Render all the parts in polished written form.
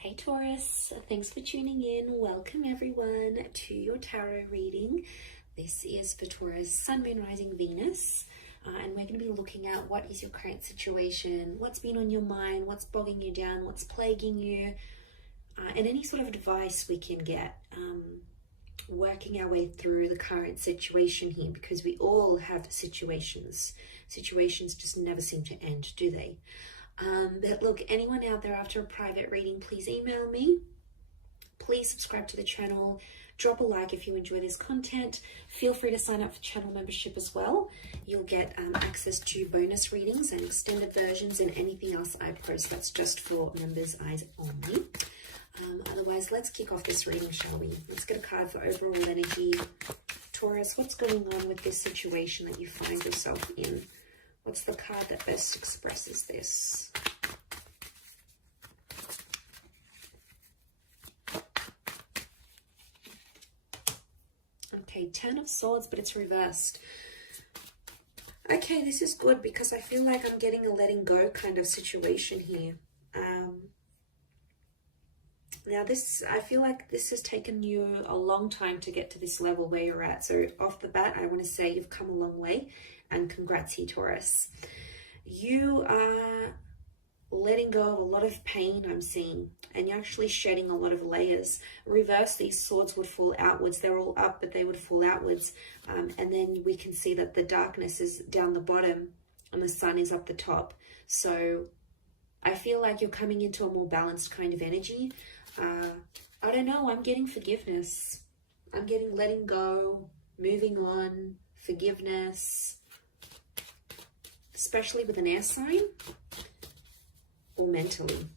Hey Taurus, thanks for tuning in. Welcome everyone to your tarot reading. This is for Taurus, Sun, Moon, Rising, Venus. And we're going to be looking at what is your current situation, what's been on your mind, what's bogging you down, what's plaguing you, and any sort of advice we can get, working our way through the current situation here, because we all have situations. Situations just never seem to end, do they? But look, anyone out there after a private reading, please email me. Please subscribe to the channel. Drop a like if you enjoy this content. Feel free to sign up for channel membership as well. You'll get access to bonus readings and extended versions and anything else I post. That's just for members' eyes only. Otherwise, let's kick off this reading, shall we? Let's get a card for overall energy. Taurus, what's going on with this situation that you find yourself in? What's the card that best expresses this? Okay, 10 of Swords, but it's reversed. Okay, this is good because I feel like I'm getting a letting go kind of situation here. Now I feel like this has taken you a long time to get to this level where you're at. So off the bat, I want to say you've come a long way, and congrats here, Taurus. You are letting go of a lot of pain, I'm seeing, and you're actually shedding a lot of layers. Reverse, these swords would fall outwards. They're all up, but they would fall outwards. And then we can see that the darkness is down the bottom and the sun is up the top. So I feel like you're coming into a more balanced kind of energy. I don't know, I'm getting forgiveness. I'm getting letting go, moving on, forgiveness, especially with an air sign or mentally.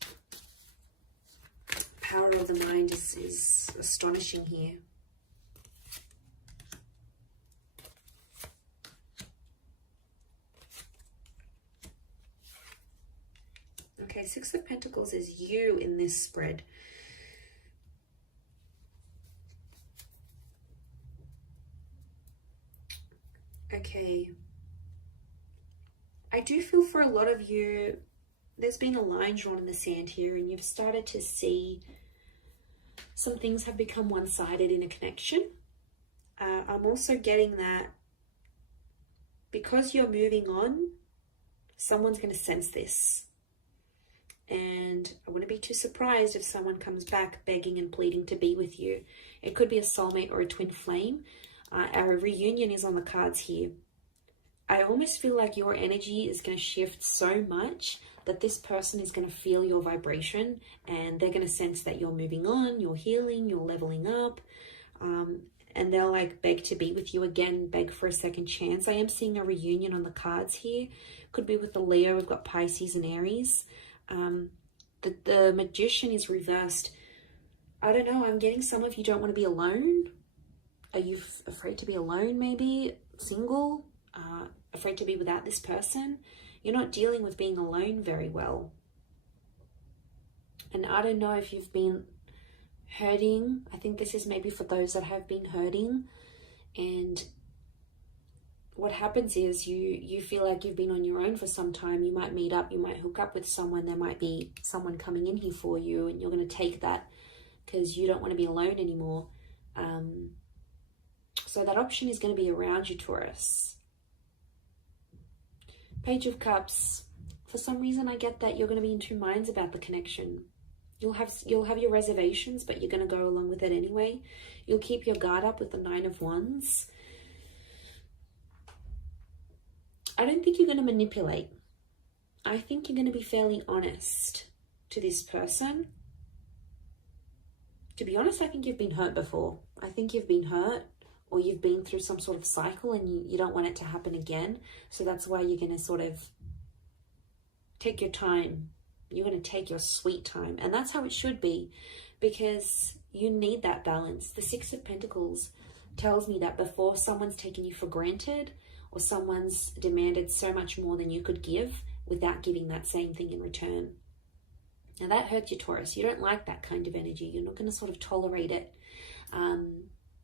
Power of the mind is astonishing here. Okay, Six of Pentacles is you in this spread. Okay, I do feel for a lot of you, there's been a line drawn in the sand here, and you've started to see some things have become one-sided in a connection. I'm also getting that because you're moving on, someone's going to sense this. And I wouldn't be too surprised if someone comes back begging and pleading to be with you. It could be a soulmate or a twin flame. Our reunion is on the cards here. I almost feel like your energy is going to shift so much that this person is going to feel your vibration, and they're going to sense that you're moving on, you're healing, you're leveling up, and they'll like beg to be with you again, beg for a second chance. I am seeing a reunion on the cards here. Could be with the Leo. We've got Pisces and Aries. The Magician is reversed. I don't know. I'm getting some of you don't want to be alone. Are you afraid to be alone, maybe? Single? Afraid to be without this person? You're not dealing with being alone very well. And I don't know if you've been hurting. I think this is maybe for those that have been hurting. And what happens is you feel like you've been on your own for some time. You might meet up, you might hook up with someone. There might be someone coming in here for you, and you're going to take that because you don't want to be alone anymore. So that option is going to be around you, Taurus. Page of Cups. For some reason, I get that you're going to be in two minds about the connection. You'll have your reservations, but you're going to go along with it anyway. You'll keep your guard up with the Nine of Wands. I don't think you're going to manipulate. I think you're going to be fairly honest to this person. To be honest, I think you've been hurt before. I think you've been hurt, or you've been through some sort of cycle and you don't want it to happen again. So that's why you're going to sort of take your time. You're going to take your sweet time. And that's how it should be, because you need that balance. The Six of Pentacles tells me that before someone's taken you for granted, or someone's demanded so much more than you could give without giving that same thing in return. Now that hurts you, Taurus. You don't like that kind of energy. You're not going to sort of tolerate it.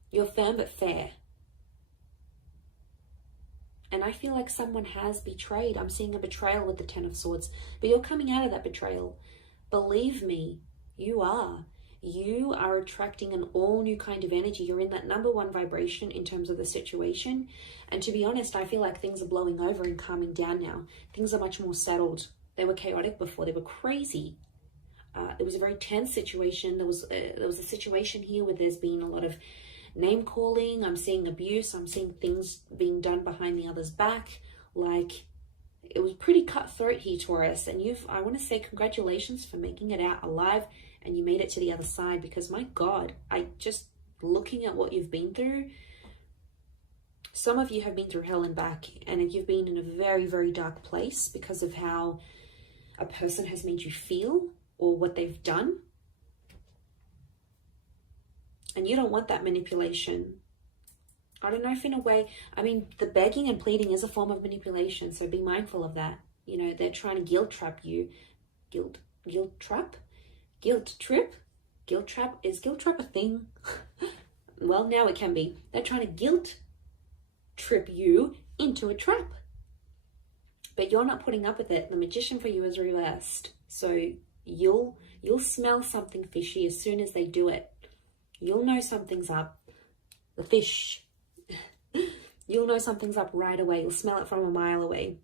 You're firm but fair. And I feel like someone has betrayed. I'm seeing a betrayal with the Ten of Swords. But you're coming out of that betrayal. Believe me, You are. You are attracting an all new kind of energy. You're in that number one vibration in terms of the situation. And to be honest, I feel like things are blowing over and calming down now. Things are much more settled. They were chaotic before. They were crazy. It was a very tense situation. There was a situation here where there's been a lot of name calling. I'm seeing abuse. I'm seeing things being done behind the other's back. Like, it was pretty cutthroat here, Taurus. And I want to say congratulations for making it out alive, and you made it to the other side, because my God, looking at what you've been through, some of you have been through hell and back, and you've been in a very, very dark place because of how a person has made you feel or what they've done. And you don't want that manipulation. I don't know if in a way, I mean, the begging and pleading is a form of manipulation, so be mindful of that. You know, they're trying to guilt trap you. Guilt trap? Guilt trip? Guilt trap? Is guilt trap a thing? Well, now it can be. They're trying to guilt trip you into a trap. But you're not putting up with it. The magician for you is reversed. So you'll smell something fishy as soon as they do it. You'll know something's up. The fish. You'll know something's up right away. You'll smell it from a mile away.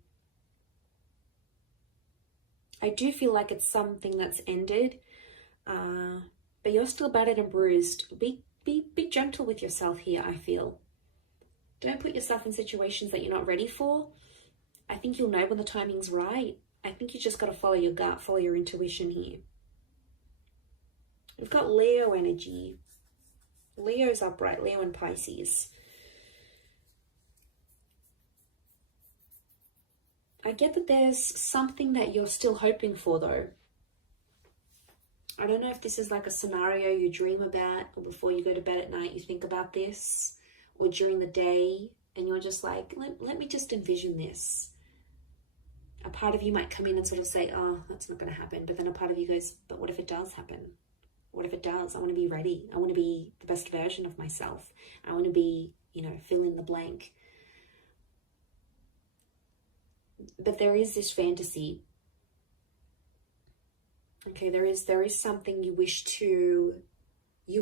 I do feel like it's something that's ended. But you're still battered and bruised. Be gentle with yourself here, I feel. Don't put yourself in situations that you're not ready for. I think you'll know when the timing's right. I think you just got to follow your gut, follow your intuition here. We've got Leo energy. Leo's upright, Leo and Pisces. I get that there's something that you're still hoping for, though. I don't know if this is like a scenario you dream about, or before you go to bed at night you think about this, or during the day and you're just like, let me just envision this. A part of you might come in and sort of say, oh, that's not going to happen. But then a part of you goes, but what if it does happen? What if it does? I want to be ready. I want to be the best version of myself. I want to be, fill in the blank. But there is this fantasy. Okay, there is something you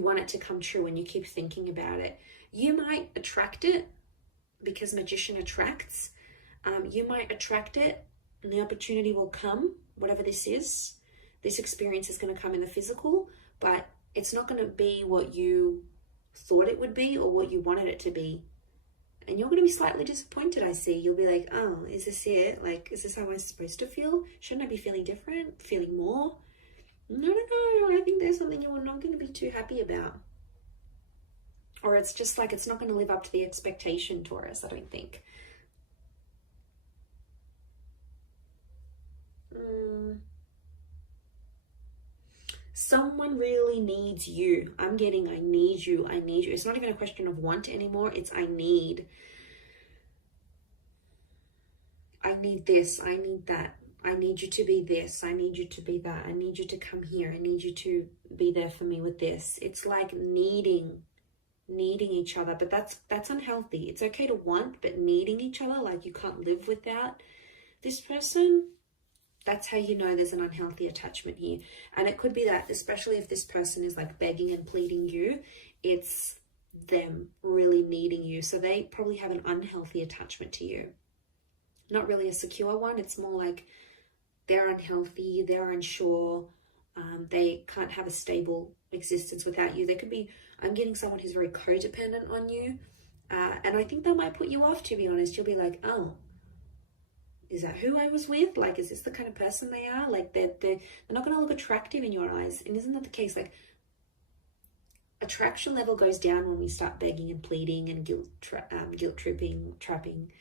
want it to come true, and you keep thinking about it. You might attract it because magician attracts. You might attract it and the opportunity will come, whatever this is. This experience is going to come in the physical, but it's not going to be what you thought it would be or what you wanted it to be. And you're going to be slightly disappointed, I see. You'll be like, oh, is this it? Like, is this how I'm supposed to feel? Shouldn't I be feeling different? Feeling more? No. I think there's something you're not going to be too happy about. Or it's just like it's not going to live up to the expectation, Taurus, I don't think. Someone really needs you. I'm getting I need you. It's not even a question of want anymore. It's I need. I need this. I need that. I need you to be this. I need you to be that. I need you to come here. I need you to be there for me with this. It's like needing each other, but that's unhealthy. It's okay to want, but needing each other, like you can't live without this person, that's how you know there's an unhealthy attachment here. And it could be that, especially if this person is like begging and pleading you, it's them really needing you. So they probably have an unhealthy attachment to you. Not really a secure one. It's more like they're unhealthy, they're unsure, they can't have a stable existence without you. They could be, I'm getting someone who's very codependent on you. And I think that might put you off, to be honest. You'll be like, oh, is that who I was with? Like, is this the kind of person they are? Like, they're not going to look attractive in your eyes. And isn't that the case? Like, attraction level goes down when we start begging and pleading and guilt tripping, trapping.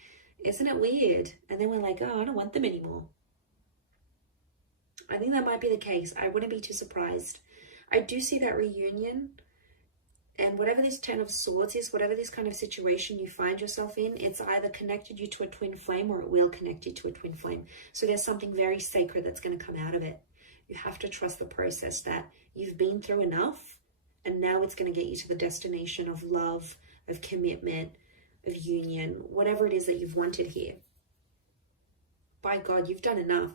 Isn't it weird? And then we're like, oh, I don't want them anymore. I think that might be the case. I wouldn't be too surprised. I do see that reunion. And whatever this 10 of Swords is, whatever this kind of situation you find yourself in, it's either connected you to a twin flame or it will connect you to a twin flame. So there's something very sacred that's going to come out of it. You have to trust the process that you've been through enough, and now it's going to get you to the destination of love, of commitment, of union, whatever it is that you've wanted here. By God, you've done enough.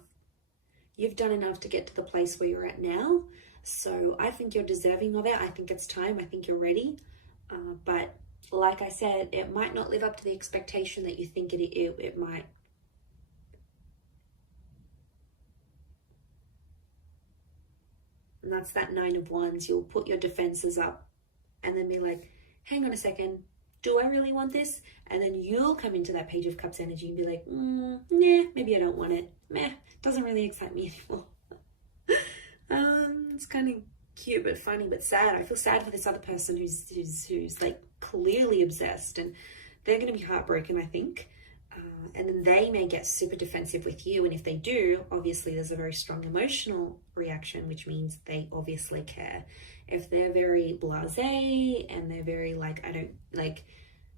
You've done enough to get to the place where you're at now. So I think you're deserving of it. I think it's time. I think you're ready. But like I said, it might not live up to the expectation that you think it might. And that's that 9 of Wands. You'll put your defenses up and then be like, hang on a second, do I really want this? And then you'll come into that Page of Cups energy and be like, nah, maybe I don't want it. Meh, doesn't really excite me anymore. It's kind of cute but funny but sad. I feel sad for this other person who's like clearly obsessed, and they're going to be heartbroken, I think. And then they may get super defensive with you, and if they do, obviously there's a very strong emotional reaction, which means they obviously care. If they're very blasé and they're very like, I don't like,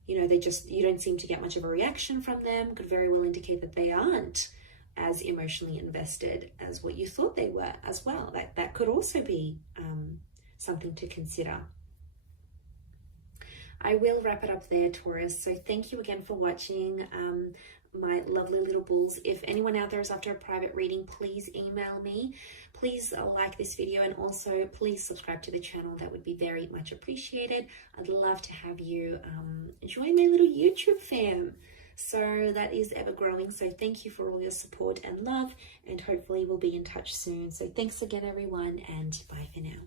you know, you don't seem to get much of a reaction from them, could very well indicate that they aren't as emotionally invested as what you thought they were as well. That could also be something to consider. I will wrap it up there, Taurus. So thank you again for watching, my lovely little bulls. If anyone out there is after a private reading, please email me. Please like this video, and also please subscribe to the channel. That would be very much appreciated. I'd love to have you join my little YouTube fam. So that is ever growing. So thank you for all your support and love, and hopefully we'll be in touch soon. So thanks again, everyone, and bye for now.